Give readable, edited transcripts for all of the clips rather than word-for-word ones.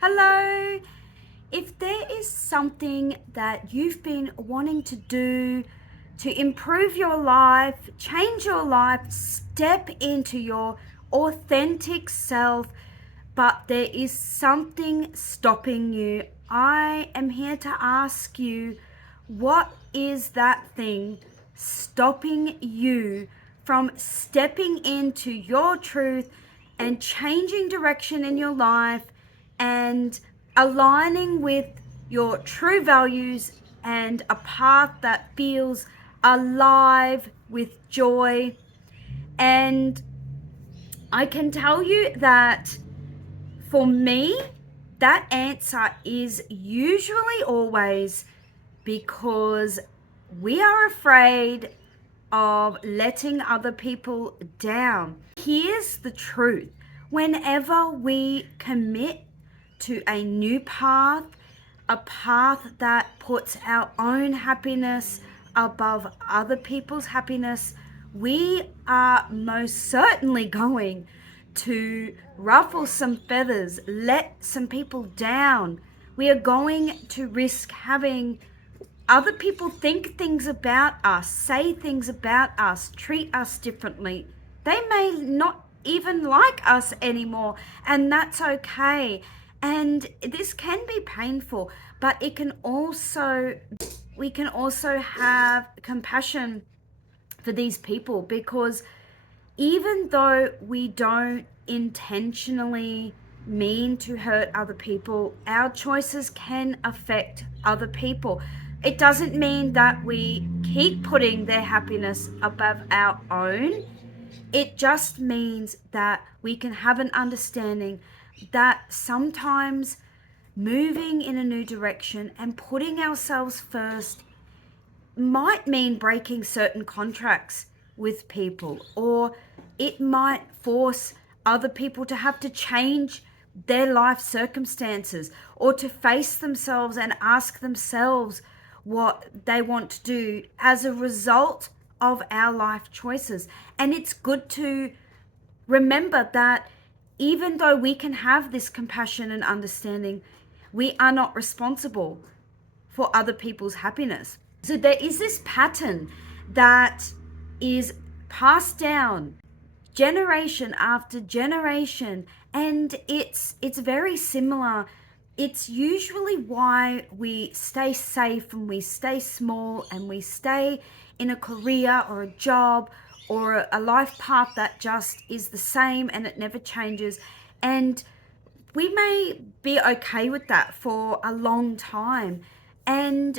Hello. If there is something that you've been wanting to do to improve your life, change your life, step into your authentic self, but there is something stopping you, I am here to ask you, what is that thing stopping you from stepping into your truth and changing direction in your life and aligning with your true values and a path that feels alive with joy? And I can tell you that for me, that answer is usually always because we are afraid of letting other people down. Here's the truth: whenever we commit to a new path, a path that puts our own happiness above other people's happiness, we are most certainly going to ruffle some feathers, let some people down. We are going to risk having other people think things about us, say things about us, treat us differently. They may not even like us anymore, and that's okay. And this can be painful, but we can also have compassion for these people, because even though we don't intentionally mean to hurt other people, our choices can affect other people. It doesn't mean that we keep putting their happiness above our own. It just means that we can have an understanding that sometimes moving in a new direction and putting ourselves first might mean breaking certain contracts with people, or it might force other people to have to change their life circumstances, or to face themselves and ask themselves what they want to do as a result of our life choices. And it's good to remember that even though we can have this compassion and understanding, we are not responsible for other people's happiness. So there is this pattern that is passed down generation after generation, and it's very similar. It's usually why we stay safe and we stay small and we stay in a career or a job or a life path that just is the same and it never changes. And we may be okay with that for a long time. And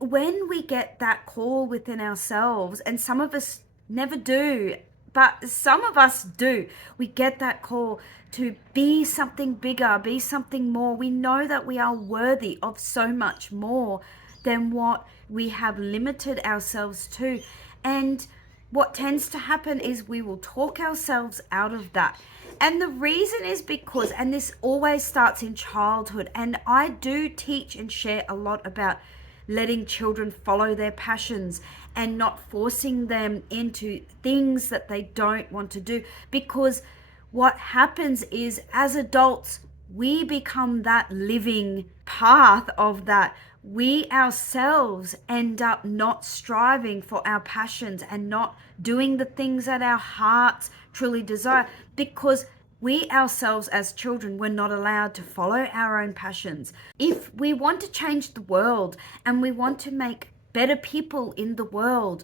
when we get that call within ourselves, and some of us never do, but some of us do, we get that call to be something bigger, be something more. We know that we are worthy of so much more than what we have limited ourselves to. And what tends to happen is we will talk ourselves out of that. And the reason is because, and this always starts in childhood, and I do teach and share a lot about letting children follow their passions and not forcing them into things that they don't want to do. Because what happens is, as adults, we become that living path of that. We ourselves end up not striving for our passions and not doing the things that our hearts truly desire, because we ourselves as children were not allowed to follow our own passions. If we want to change the world and we want to make better people in the world,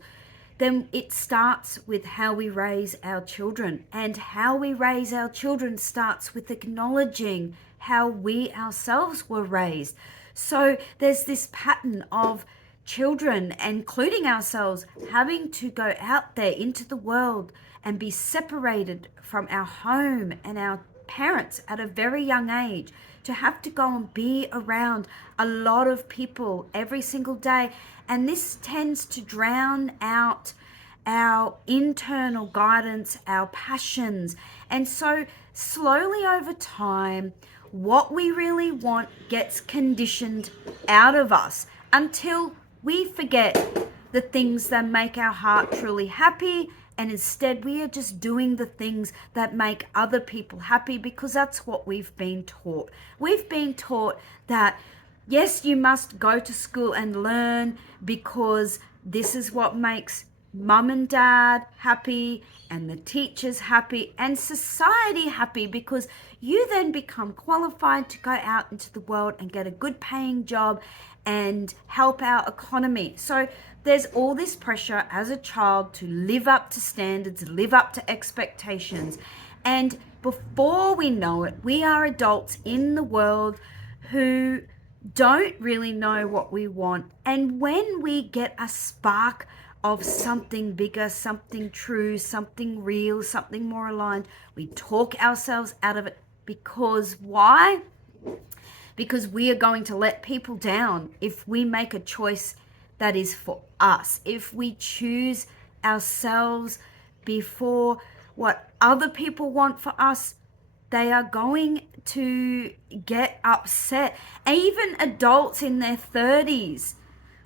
then it starts with how we raise our children. And how we raise our children starts with acknowledging how we ourselves were raised. So there's this pattern of children, including ourselves, having to go out there into the world and be separated from our home and our parents at a very young age, to have to go and be around a lot of people every single day. And this tends to drown out our internal guidance, our passions. And so slowly over time, what we really want gets conditioned out of us until we forget the things that make our heart truly happy and instead we are just doing the things that make other people happy because that's what we've been taught. We've been taught that yes, you must go to school and learn because this is what makes mum and dad happy and the teachers happy and society happy, because you then become qualified to go out into the world and get a good paying job and help our economy. So there's all this pressure as a child to live up to standards, live up to expectations. And before we know it, we are adults in the world who don't really know what we want. And when we get a spark of something bigger, something true, something real, something more aligned, we talk ourselves out of it. Because why? Because we are going to let people down if we make a choice that is for us. If we choose ourselves before what other people want for us, they are going to get upset. Even adults in their 30s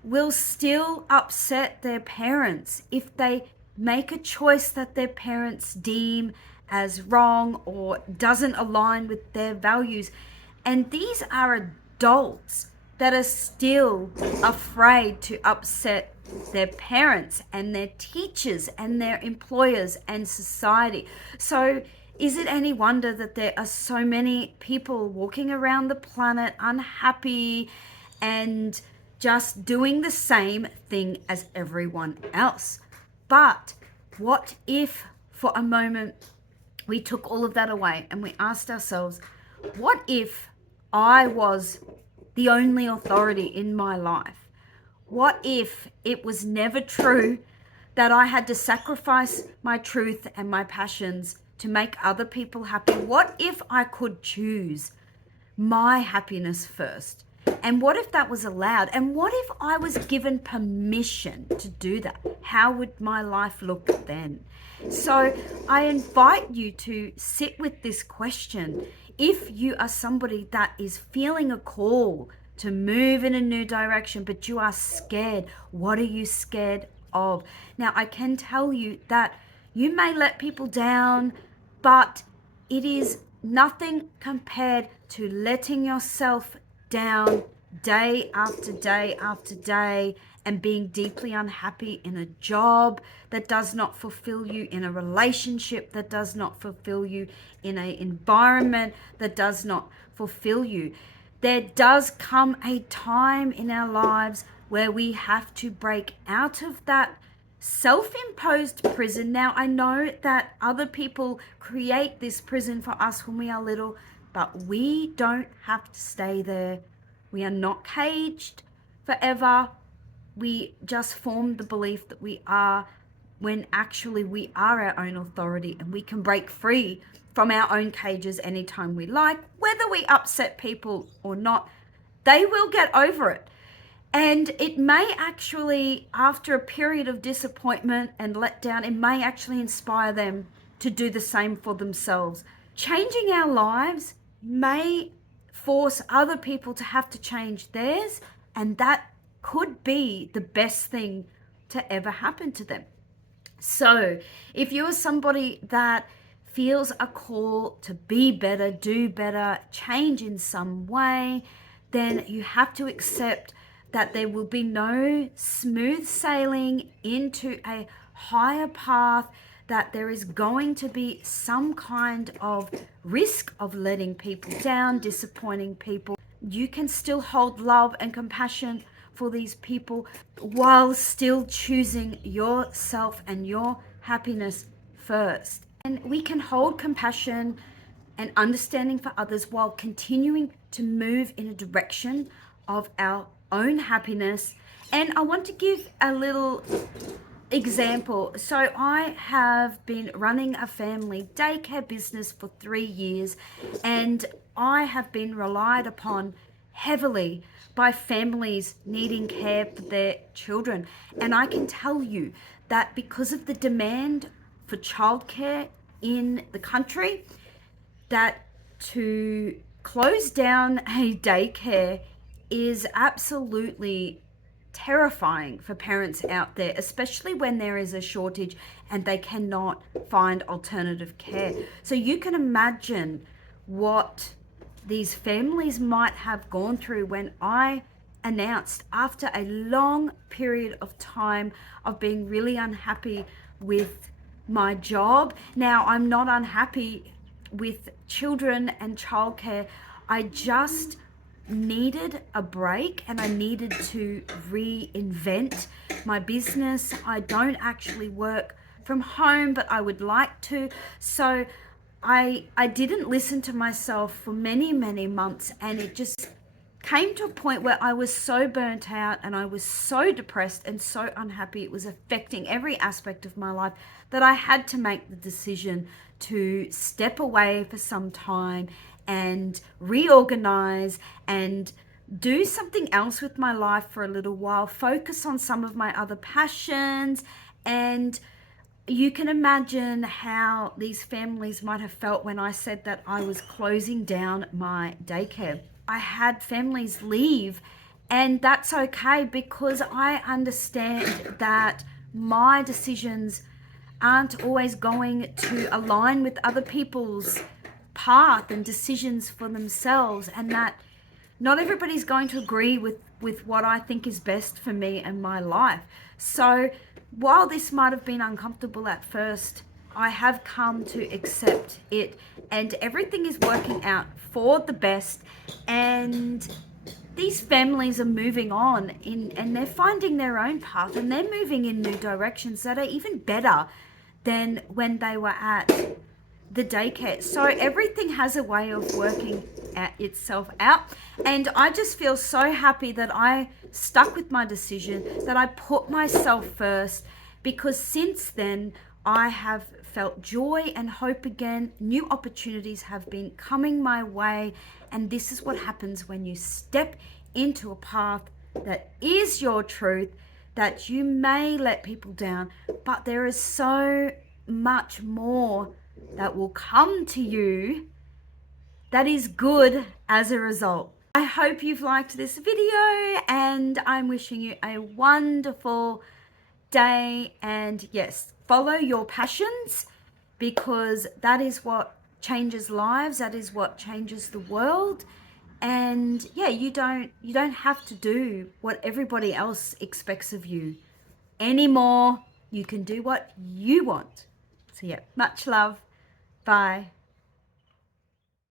will still upset their parents if they make a choice that their parents deem as wrong or doesn't align with their values. And these are adults that are still afraid to upset their parents and their teachers and their employers and society. So is it any wonder that there are so many people walking around the planet unhappy and just doing the same thing as everyone else? But what if for a moment we took all of that away and we asked ourselves, what if I was the only authority in my life? What if it was never true that I had to sacrifice my truth and my passions to make other people happy? What if I could choose my happiness first? And what if that was allowed? And what if I was given permission to do that? How would my life look then? So I invite you to sit with this question. If you are somebody that is feeling a call to move in a new direction, but you are scared, what are you scared of? Now, I can tell you that you may let people down, but it is nothing compared to letting yourself down day after day after day and being deeply unhappy in a job that does not fulfill you, in a relationship that does not fulfill you, in an environment that does not fulfill you. There does come a time in our lives where we have to break out of that self-imposed prison. Now, I know that other people create this prison for us when we are little, but we don't have to stay there. We are not caged forever. We just form the belief that we are, when actually we are our own authority and we can break free from our own cages anytime we like. Whether we upset people or not, they will get over it. And it may actually, after a period of disappointment and letdown, it may actually inspire them to do the same for themselves. Changing our lives may force other people to have to change theirs, and that could be the best thing to ever happen to them. So if you are somebody that feels a call to be better, do better, change in some way, then you have to accept that there will be no smooth sailing into a higher path, that there is going to be some kind of risk of letting people down, disappointing people. You can still hold love and compassion for these people while still choosing yourself and your happiness first. And we can hold compassion and understanding for others while continuing to move in a direction of our own happiness. And I want to give a little example. So I have been running a family daycare business for 3 years, and I have been relied upon heavily by families needing care for their children. And I can tell you that because of the demand for childcare in the country, that to close down a daycare is absolutely terrifying for parents out there, especially when there is a shortage and they cannot find alternative care. So you can imagine what these families might have gone through when I announced, after a long period of time of being really unhappy with my job. Now, I'm not unhappy with children and childcare. I just needed a break and I needed to reinvent my business. I don't actually work from home, but I would like to. So I didn't listen to myself for many, many months, and it just came to a point where I was so burnt out and I was so depressed and so unhappy. It was affecting every aspect of my life that I had to make the decision to step away for some time and reorganize and do something else with my life for a little while, focus on some of my other passions. And you can imagine how these families might have felt when I said that I was closing down my daycare. I had families leave, and that's okay because I understand that my decisions aren't always going to align with other people's path and decisions for themselves, and that not everybody's going to agree with what I think is best for me and my life. So while this might have been uncomfortable at first, I have come to accept it, and everything is working out for the best. And these families are moving on and they're finding their own path, and they're moving in new directions that are even better than when they were at the daycare. So everything has a way of working itself out, and I just feel so happy that I stuck with my decision, that I put myself first, because since then I have felt joy and hope again. New opportunities have been coming my way, and this is what happens when you step into a path that is your truth. That you may let people down, but there is so much more that will come to you that is good as a result. I hope you've liked this video, and I'm wishing you a wonderful day. And yes, follow your passions, because that is what changes lives, that is what changes the world. And yeah, you don't have to do what everybody else expects of you anymore. You can do what you want. So yeah, much love. Bye.